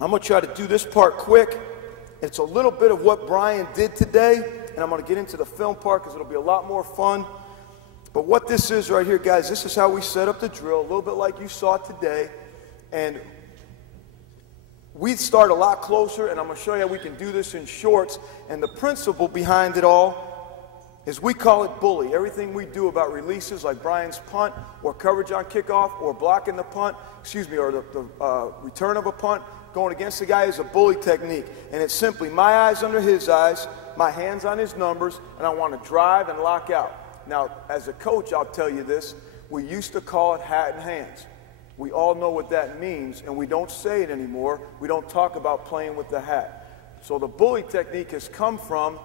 I'm going to try to do this part quick. It's a little bit of what Brian did today, and I'm going to get into the film part because it'll be a lot more fun. But what this is right here, guys, this is how we set up the drill, a little bit like you saw today. And we start a lot closer, and I'm going to show you how we can do this in shorts. And the principle behind it all is we call it bully. Everything we do about releases, like Brian's punt, or coverage on kickoff, or blocking the punt, or the return of a punt, going against the guy, is a bully technique. And it's simply my eyes under his eyes, my hands on his numbers, and I want to drive and lock out. Now, as a coach, I'll tell you this, we used to call it hat and hands. We all know what that means, and we don't say it anymore. We don't talk about playing with the hat. So the bully technique has come from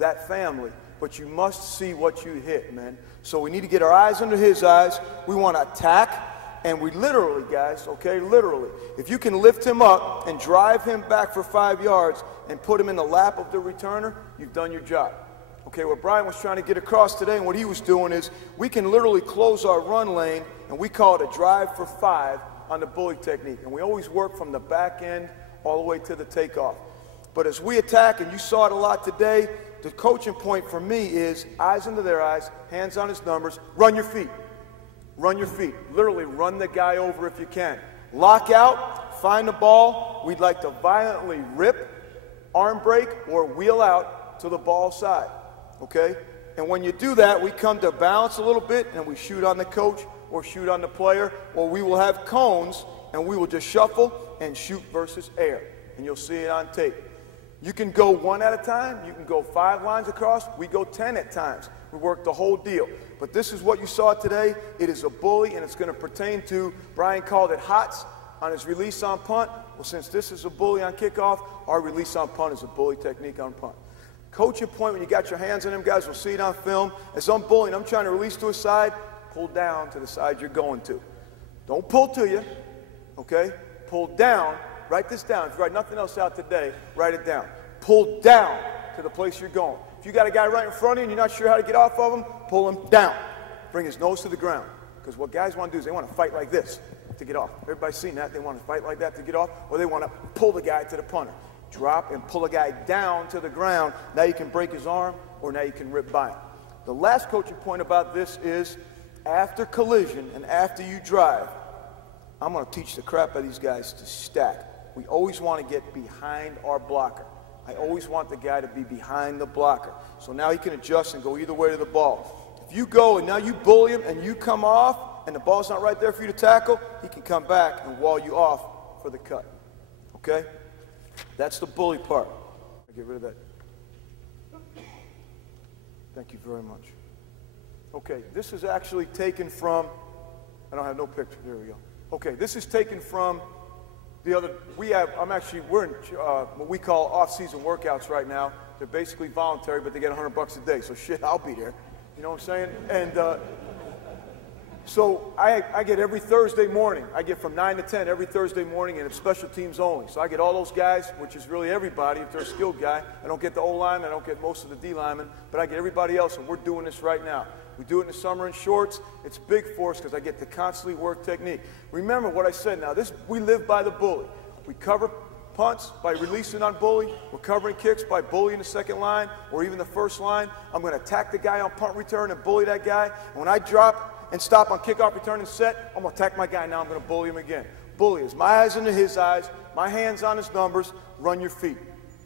that family, but you must see what you hit, man. So we need to get our eyes under his eyes. We want to attack, and we literally, guys, okay, literally, if you can lift him up and drive him back for 5 yards and put him in the lap of the returner, you've done your job. Okay, what Brian was trying to get across today and what he was doing is we can literally close our run lane, and we call it a drive for 5 on the bully technique. And we always work from the back end all the way to the takeoff. But as we attack, and you saw it a lot today, the coaching point for me is eyes under their eyes, hands on his numbers, run your feet. Run your feet. Literally run the guy over if you can. Lock out, find the ball. We'd like to violently rip, arm break, or wheel out to the ball side. Okay? And when you do that, we come to balance a little bit, and we shoot on the coach or shoot on the player, or we will have cones, and we will just shuffle and shoot versus air. And you'll see it on tape. You can go 1 at a time. You can go 5 lines across. We go 10 at times. We work the whole deal. But this is what you saw today. It is a bully, and it's going to pertain to, Brian called it hots on his release on punt. Well, since this is a bully on kickoff, our release on punt is a bully technique on punt. Coaching point, when you got your hands on him, guys, we'll see it on film. As I'm bullying, I'm trying to release to a side, pull down to the side you're going to. Don't pull to you, okay? Pull down. Write this down. If you write nothing else out today, write it down. Pull down to the place you're going. If you got a guy right in front of you and you're not sure how to get off of him, pull him down. Bring his nose to the ground. Because what guys want to do is they want to fight like this to get off. Everybody's seen that. They want to fight like that to get off, or they want to pull the guy to the punter. Drop and pull a guy down to the ground. Now you can break his arm, or now you can rip by him. The last coaching point about this is after collision and after you drive, I'm going to teach the crap out of these guys to stack. We always want to get behind our blocker. I always want the guy to be behind the blocker. So now he can adjust and go either way to the ball. If you go and now you bully him and you come off and the ball's not right there for you to tackle, he can come back and wall you off for the cut. Okay? That's the bully part. Get rid of that. Thank you very much. Okay, this is actually taken from, I don't have no picture. There we go. Okay, this is taken from the other, we're in what we call off-season workouts right now. They're basically voluntary, but they get $100 a day. So shit, I'll be there. You know what I'm saying? And so I get every Thursday morning. I get from 9 to 10 every Thursday morning, and it's special teams only. So I get all those guys, which is really everybody if they're a skilled guy. I don't get the O-lineman, I don't get most of the D-linemen, but I get everybody else, and we're doing this right now. We do it in the summer in shorts. It's big for us because I get to constantly work technique. Remember what I said now. We live by the bully. We cover punts by releasing on bully. We're covering kicks by bullying the second line or even the first line. I'm going to attack the guy on punt return and bully that guy. And when I drop and stop on kickoff return and set, I'm going to attack my guy. Now I'm going to bully him again. Bully is my eyes into his eyes, my hands on his numbers, run your feet.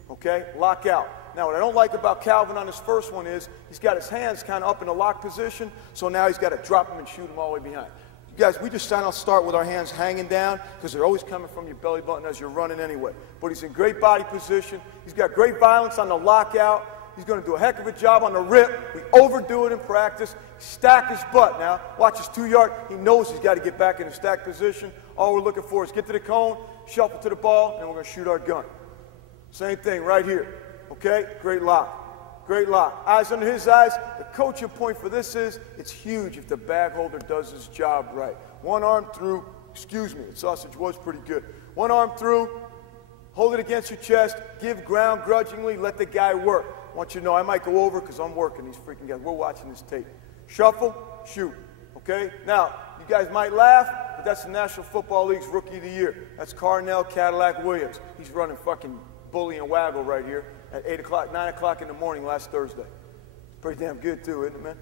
Okay? Lock out. Now, what I don't like about Calvin on his first one is he's got his hands kind of up in a lock position, so now he's got to drop them and shoot them all the way behind. You guys, we just start with our hands hanging down because they're always coming from your belly button as you're running anyway. But he's in great body position. He's got great violence on the lockout. He's going to do a heck of a job on the rip. We overdo it in practice. Stack his butt now. Watch his 2-yard. He knows he's got to get back in a stack position. All we're looking for is get to the cone, shuffle to the ball, and we're going to shoot our gun. Same thing right here. Okay? Great lock. Great lock. Eyes under his eyes. The coaching point for this is it's huge if the bag holder does his job right. One arm through. Excuse me. The sausage was pretty good. One arm through. Hold it against your chest. Give ground grudgingly. Let the guy work. I want you to know I might go over because I'm working these freaking guys. We're watching this tape. Shuffle. Shoot. Okay? Now, you guys might laugh. but that's the National Football League's Rookie of the Year. That's Carnell Cadillac Williams. He's running fucking bully and waggle right here at 8 o'clock, 9 o'clock in the morning last Thursday. Pretty damn good too, isn't it, man?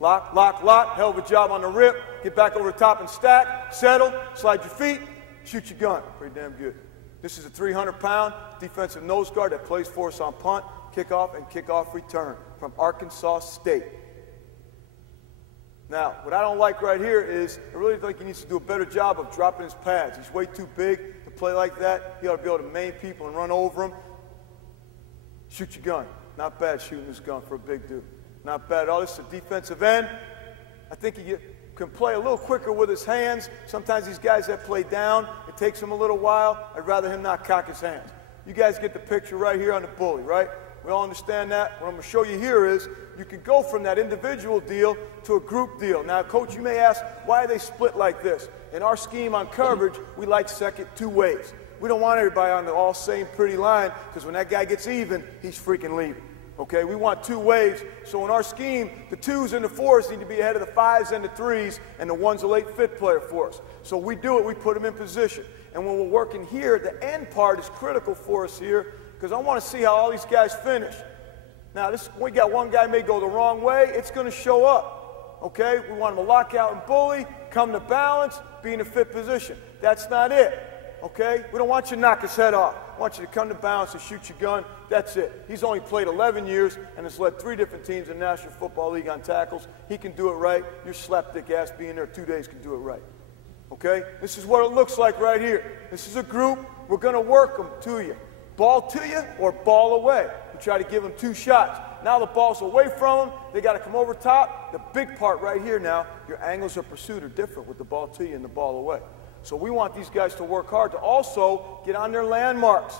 Lock, lock, lock. Hell of a job on the rip. Get back over the top and stack. Settle. Slide your feet. Shoot your gun. Pretty damn good. This is a 300-pound defensive nose guard that plays for us on punt, kickoff, and kickoff return from Arkansas State. Now, what I don't like right here is I really think he needs to do a better job of dropping his pads. He's way too big to play like that. He ought to be able to maim people and run over them. Shoot your gun. Not bad shooting this gun for a big dude. Not bad at all. This is a defensive end. I think he can play a little quicker with his hands. Sometimes these guys that play down, it takes him a little while. I'd rather him not cock his hands. You guys get the picture right here on the bully, right? We all understand that. What I'm going to show you here is you can go from that individual deal to a group deal. Now, Coach, you may ask, why are they split like this? In our scheme on coverage, we like second two ways. We don't want everybody on the all same pretty line because when that guy gets even, he's freaking leaving. Okay, we want two waves. So in our scheme, the 2s and the 4s need to be ahead of the 5s and the 3s, and the 1's a late fit player for us. So we do it, we put them in position. And when we're working here, the end part is critical for us here because I want to see how all these guys finish. Now, we got one guy may go the wrong way, it's going to show up. Okay, we want him to lock out and bully, come to balance, be in a fit position. That's not it. Okay, we don't want you to knock his head off. I want you to come to balance and shoot your gun. That's it. He's only played 11 years and has led 3 different teams in the National Football League on tackles. He can do it right. Your slapdick ass being there 2 days can do it right. Okay? This is what it looks like right here. This is a group. We're going to work them to you. Ball to you or ball away. We try to give them 2 shots. Now the ball's away from them. They got to come over top. The big part right here now, your angles of pursuit are different with the ball to you and the ball away. So we want these guys to work hard to also get on their landmarks.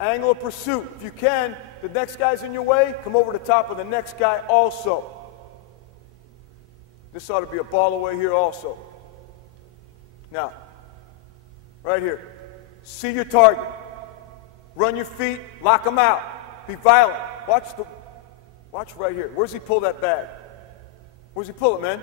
Angle of pursuit. If you can, the next guy's in your way, come over the top of the next guy also. This ought to be a ball away here also. Now, right here. See your target. Run your feet, lock them out. Be violent. Watch right here. Where's he pull that bag? Where's he pull it, man?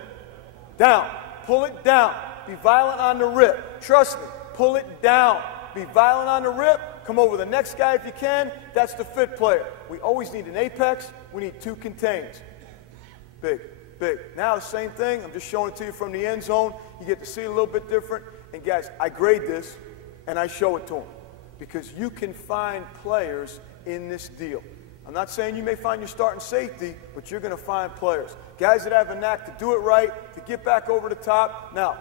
Down. Pull it down. Be violent on the rip. Trust me. Pull it down. Be violent on the rip. Come over the next guy if you can. That's the fit player. We always need an apex. We need 2 contains. Big, big. Now the same thing. I'm just showing it to you from the end zone. You get to see it a little bit different. And guys, I grade this and I show it to them because you can find players in this deal. I'm not saying you may find your starting safety, but you're going to find players. Guys that have a knack to do it right, to get back over the top. Now,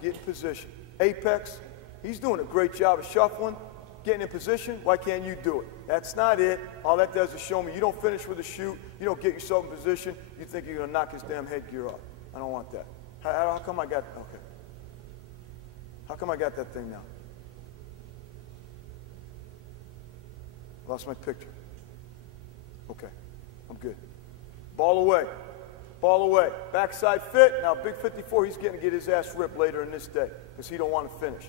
get in position. Apex, he's doing a great job of shuffling, getting in position. Why can't you do it? That's not it. All that does is show me you don't finish with a shoot, you don't get yourself in position, you think you're going to knock his damn headgear off. I don't want that. How come I got, okay. How come I got that thing now? Lost my picture. Okay, I'm good. Ball away. Ball away. Backside fit. Now, Big 54, he's getting to get his ass ripped later in this day because he don't want to finish.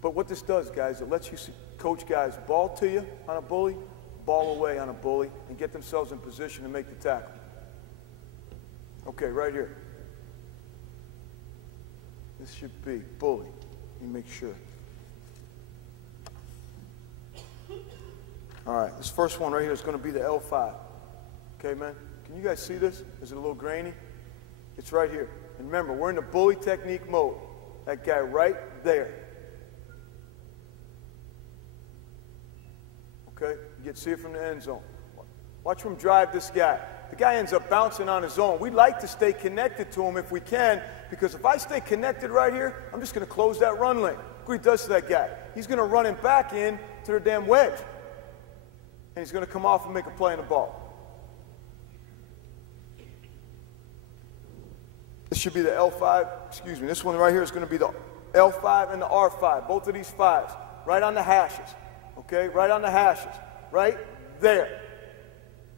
But what this does, guys, it lets you coach guys ball to you on a bully, ball away on a bully, and get themselves in position to make the tackle. Okay, right here. This should be bully. Let me make sure. All right, this first one right here is going to be the L5. Okay, man? Can you guys see this? Is it a little grainy? It's right here. And remember, we're in the bully technique mode. That guy right there. Okay? You get to see it from the end zone. Watch him drive this guy. The guy ends up bouncing on his own. We'd like to stay connected to him if we can, because if I stay connected right here, I'm just going to close that run lane. Look what he does to that guy. He's going to run him back in to their damn wedge. And he's going to come off and make a play on the ball. This should be the L5, excuse me, this one right here is going to be the L5 and the R5, both of these 5s, right on the hashes, okay, right on the hashes, right there,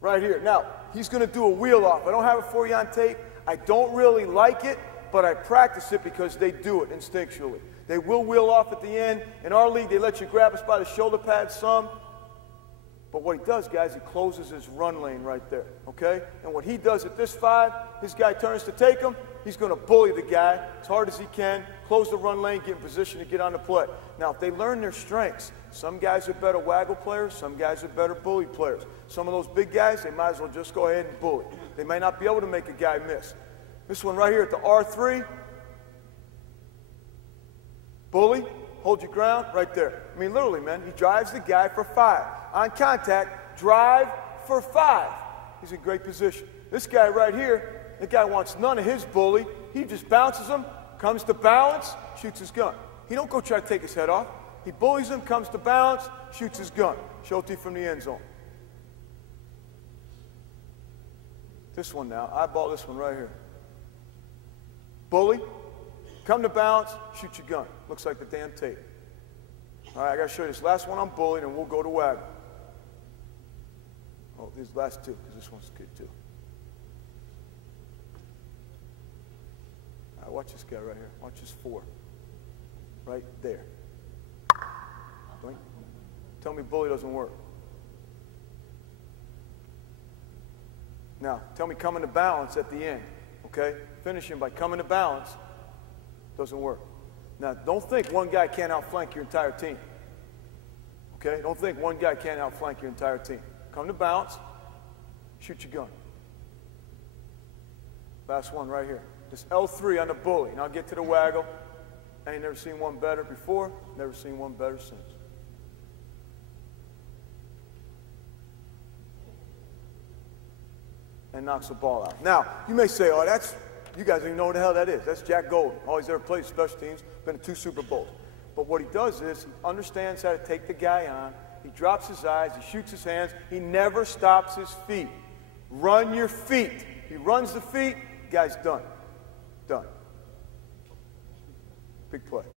right here. Now, he's going to do a wheel off. I don't have it for you on tape. I don't really like it, but I practice it because they do it instinctually. They will wheel off at the end. In our league, they let you grab us by the shoulder pad some. But what he does, guys, he closes his run lane right there, okay? And what he does at this 5, this guy turns to take him, he's going to bully the guy as hard as he can, close the run lane, get in position to get on the play. Now, if they learn their strengths, some guys are better waggle players, some guys are better bully players. Some of those big guys, they might as well just go ahead and bully. They may not be able to make a guy miss. This one right here at the R3, bully, hold your ground right there. I mean, literally, man, he drives the guy for 5. On contact, drive for 5. He's in great position. This guy right here, the guy wants none of his bully. He just bounces him, comes to balance, shoots his gun. He don't go try to take his head off. He bullies him, comes to balance, shoots his gun. Shote from the end zone. This one now, eyeball this one right here. Bully, come to balance, shoot your gun. Looks like the damn tape. All right, I got to show you this last one on bully, and we'll go to waggle. Oh, these last two, because this one's good too. All right, watch this guy right here. Watch this 4. Right there. Tell me bully doesn't work. Now, tell me coming to balance at the end, okay? Finishing by coming to balance doesn't work. Now, don't think one guy can't outflank your entire team, okay? Don't think one guy can't outflank your entire team. Come to balance, shoot your gun. Last one right here. This L3 on the bully. Now I'll get to the waggle. I ain't never seen one better before, never seen one better since. And knocks the ball out. Now, you may say, oh, you guys don't even know what the hell that is. That's Jack Golden. All he's ever played special teams, been in 2 Super Bowls. But what he does is he understands how to take the guy on. He drops his eyes, he shoots his hands. He never stops his feet. Run your feet. He runs the feet, guy's done. Done. Big play.